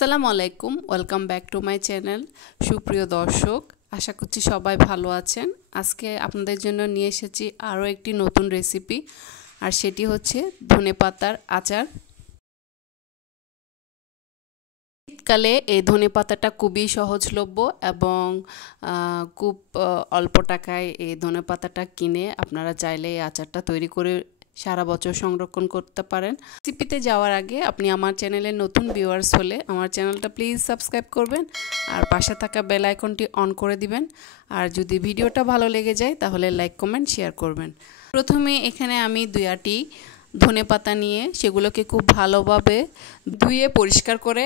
আসসালামু আলাইকুম, welcome back to my channel. সুপ্রিয় দর্শক, আশা করছি সবাই ভালো আছেন। আজকে আপনাদের জন্য নিয়ে এসেছি আরও একটি নতুন রেসিপি, আর সেটি হচ্ছে ধনেপাতার আচার। শীতকালে এই ধনেপাতাটা খুবই সহজলভ্য এবং খুব অল্প টাকায় এই ধনেপাতাটা কিনে আপনারা চাইলে এই আচারটা তৈরি করে সারা বছর সংরক্ষণ করতে পারেন। রেসিপিতে যাওয়ার আগে আপনি আমার চ্যানেলের নতুন ভিউয়ার্স হলে আমার চ্যানেলটা প্লিজ সাবস্ক্রাইব করবেন আর পাশে থাকা বেল আইকনটি অন করে দিবেন। আর যদি ভিডিওটা ভালো লেগে যায় তাহলে লাইক কমেন্ট শেয়ার করবেন। প্রথমে এখানে আমি 2টি ধনেপাতা নিয়ে সেগুলোকে খুব ভালোভাবে ধুয়ে পরিষ্কার করে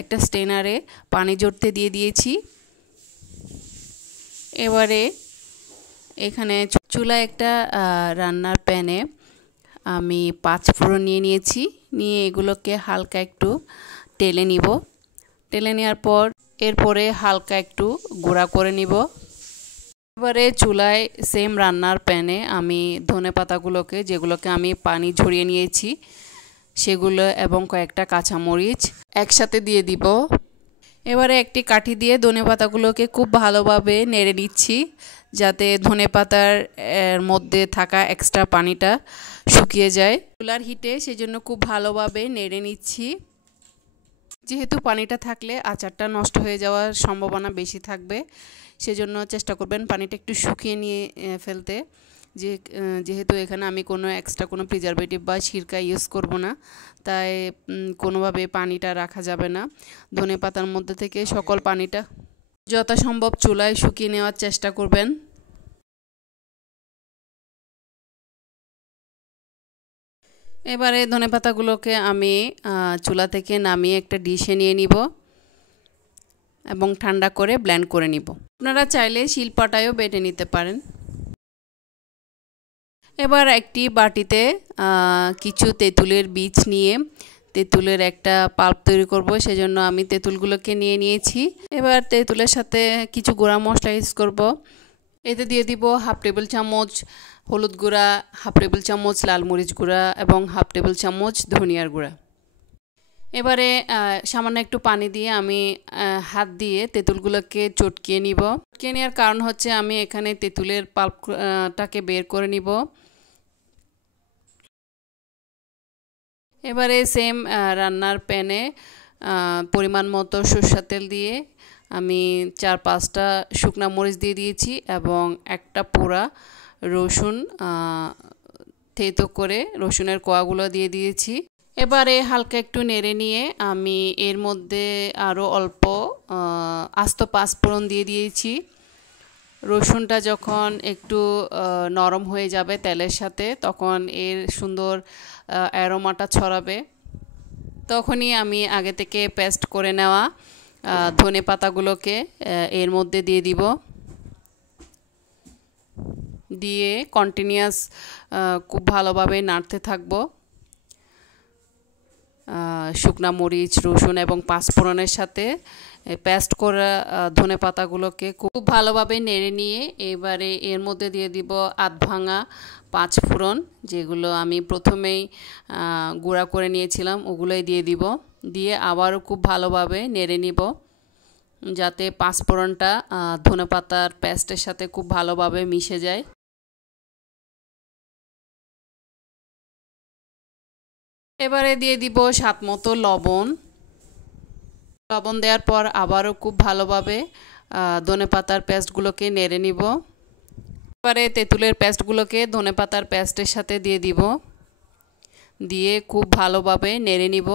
একটা স্ট্রেনারে পানি ঝরতে দিয়ে দিয়েছি। এবারে এখানে চুলায় একটা রান্নার প্যানে আমি 5 ফোড়ন নিয়েছি। নিয়ে এগুলোকে হালকা একটু টেলে নিব। টেলে নেওয়ার পর এরপরে হালকা একটু গুঁড়া করে নিব। এবারে চুলায় সেম রান্নার প্যানে আমি ধনেপাতাগুলোকে, যেগুলোকে আমি পানি ঝরিয়ে নিয়েছি, সেগুলো এবং কয়েকটা কাঁচামরিচ একসাথে দিয়ে দিব। এবারে একটি কাঠি দিয়ে ধনেপাতাগুলোকে খুব ভালোভাবে নেড়ে নিচ্ছি, যাতে ধনেপাতার মধ্যে থাকা এক্সট্রা পানিটা শুকিয়ে যায়। চুলার হিটে সেজন্য খুব ভালোভাবে নেড়ে নিচ্ছি। যেহেতু পানিটা থাকলে আচারটা নষ্ট হয়ে যাওয়ার সম্ভাবনা বেশি থাকবে, সেজন্য চেষ্টা করবেন পানিটা একটু শুকিয়ে নিয়ে ফেলতে। যেহেতু এখানে আমি কোনো এক্সট্রা কোনো প্রিজারভেটিভ বা সিরকা ইউজ করব না, তাই কোনোভাবে পানিটা রাখা যাবে না। ধনেপাতার মধ্যে থেকে সকল পানিটা যথাসম্ভব চুলায় শুকিয়ে নেওয়ার চেষ্টা করবেন। এবারে ধনেপাতাগুলোকে আমি চুলা থেকে নামিয়ে একটা ডিশে নিয়ে নিব এবং ঠান্ডা করে ব্লেন্ড করে নিব। আপনারা চাইলে শিলপাটায়ও বেটে নিতে পারেন। এবার একটি বাটিতে কিছু তেঁতুলের বীজ নিয়ে তেঁতুলের একটা পাল্প তৈরি করব, সেজন্য আমি তেঁতুলগুলোকে নিয়েছি। এবার তেঁতুলের সাথে কিছু গুঁড়া মশলা ইউজ করব। এতে দিয়ে দিব 1/2 টেবিল চামচ হলুদ গুঁড়া, 1/2 টেবিল চামচ লাল মরিচ গুঁড়া এবং 1/2 টেবিল চামচ ধনিয়ার গুঁড়া। এবারে সামান্য একটু পানি দিয়ে আমি হাত দিয়ে তেঁতুলগুলোকে চটকিয়ে নিব। চটকিয়ে নেওয়ার কারণ হচ্ছে আমি এখানে তেঁতুলের পাল্পটাকে বের করে নিব। এবারে সেম রান্নার প্যানে পরিমাণ মতো সরষের তেল দিয়ে আমি 4-5টা শুকনা মরিচ দিয়ে দিয়েছি এবং একটা পোড়া রসুন থেতো করে রসুনের কোয়াগুলো দিয়ে দিয়েছি। এবারে হালকা একটু নেড়ে নিয়ে আমি এর মধ্যে আরও অল্প আস্ত 5 ফোড়ন দিয়ে দিয়েছি। রসুনটা যখন একটু নরম হয়ে যাবে তেলের সাথে, তখন এর সুন্দর অ্যারোমাটা ছড়াবে। তখনই আমি আগে থেকে পেস্ট করে নেওয়া ধনেপাতাগুলোকে এর মধ্যে দিয়ে দিব। দিয়ে কন্টিনিউয়াস খুব ভালোভাবে নাড়তে থাকবো। শুকনা মরিচ, রসুন এবং 5 ফোড়নের সাথে পেস্ট করা ধনেপাতাগুলোকে খুব ভালোভাবে নেড়ে নিয়ে এবারে এর মধ্যে দিয়ে দিব আধ ভাঙা 5 ফোড়ন, যেগুলো আমি প্রথমেই গুঁড়া করে নিয়েছিলাম, ওগুলোই দিয়ে দিব। দিয়ে আবারও খুব ভালোভাবে নেড়ে নিব, যাতে 5 ফোড়নটা ধনেপাতার পেস্টের সাথে খুব ভালোভাবে মিশে যায়। এবারে দিয়ে দিব স্বাদ মতো লবণ। লবণ দেওয়ার পর আবারও খুব ভালোভাবে ধনেপাতার পেস্টগুলোকে নেড়ে নিব। এবারে তেঁতুলের পেস্টগুলোকে ধনেপাতার পেস্টের সাথে দিয়ে দিব, দিয়ে খুব ভালোভাবে নেড়ে নিব।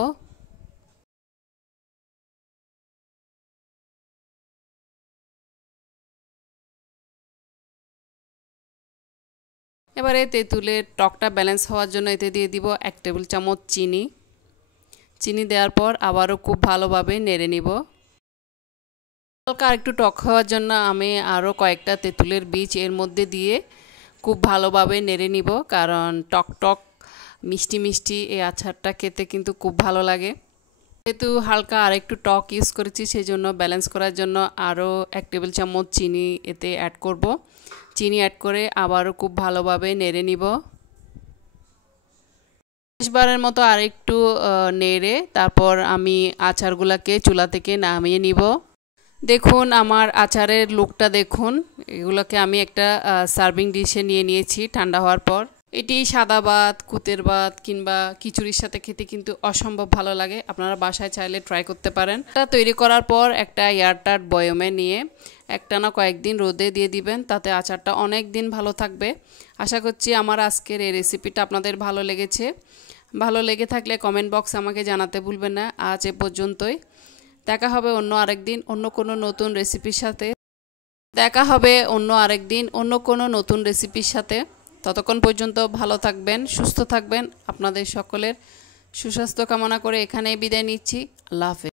এবারে তেঁতুলের টকটা ব্যালেন্স হওয়ার জন্য এতে দিয়ে দিব 1 টেবিল চামচ চিনি। চিনি দেওয়ার পর আবারও খুব ভালোভাবে নেড়ে নিব। হালকা একটু টক হওয়ার জন্য আমি আরও কয়েকটা তেঁতুলের বীজ এর মধ্যে দিয়ে খুব ভালোভাবে নেড়ে নিব, কারণ টক টক মিষ্টি মিষ্টি এই আচারটা খেতে কিন্তু খুব ভালো লাগে। যেহেতু হালকা আর একটু টক ইউজ করেছি, সেই জন্য ব্যালেন্স করার জন্য আরও 1 টেবিল চামচ চিনি এতে অ্যাড করব। চিনি অ্যাড করে আবারও খুব ভালোভাবে নেড়ে নিব। শেষবারের মতো আরেকটু নেড়ে তারপর আমি আচারগুলোকে চুলা থেকে নামিয়ে নিব। দেখুন আমার আচারের লুকটা দেখুন। এগুলোকে আমি একটা সার্ভিং ডিশে নিয়ে নিয়েছি ঠান্ডা হওয়ার পর। এটি সাদা ভাত, কুতের ভাত কিংবা খিচুড়ির সাথে খেতে কিন্তু অসম্ভব ভালো লাগে। আপনারা বাসায় চাইলে ট্রাই করতে পারেন। এটা তৈরি করার পর একটা এয়ারটাইট বয়মে নিয়ে একটানা কয়েকদিন রোদে দিয়ে দিবেন, তাতে আচারটা অনেক দিন ভালো থাকবে। আশা করছি আমার আজকের এই রেসিপিটা আপনাদের ভালো লেগেছে। ভালো লেগে থাকলে কমেন্ট বক্সে আমাকে জানাতে ভুলবেন না। আজ এ পর্যন্তই। দেখা হবে অন্য আরেকদিন অন্য কোনো নতুন রেসিপির সাথে। ততক্ষণ পর্যন্ত ভালো থাকবেন, সুস্থ থাকবেন। আপনাদের সকলের সুস্বাস্থ্য কামনা করে এখানেই বিদায় নিচ্ছি। আল্লাহ হাফেজ।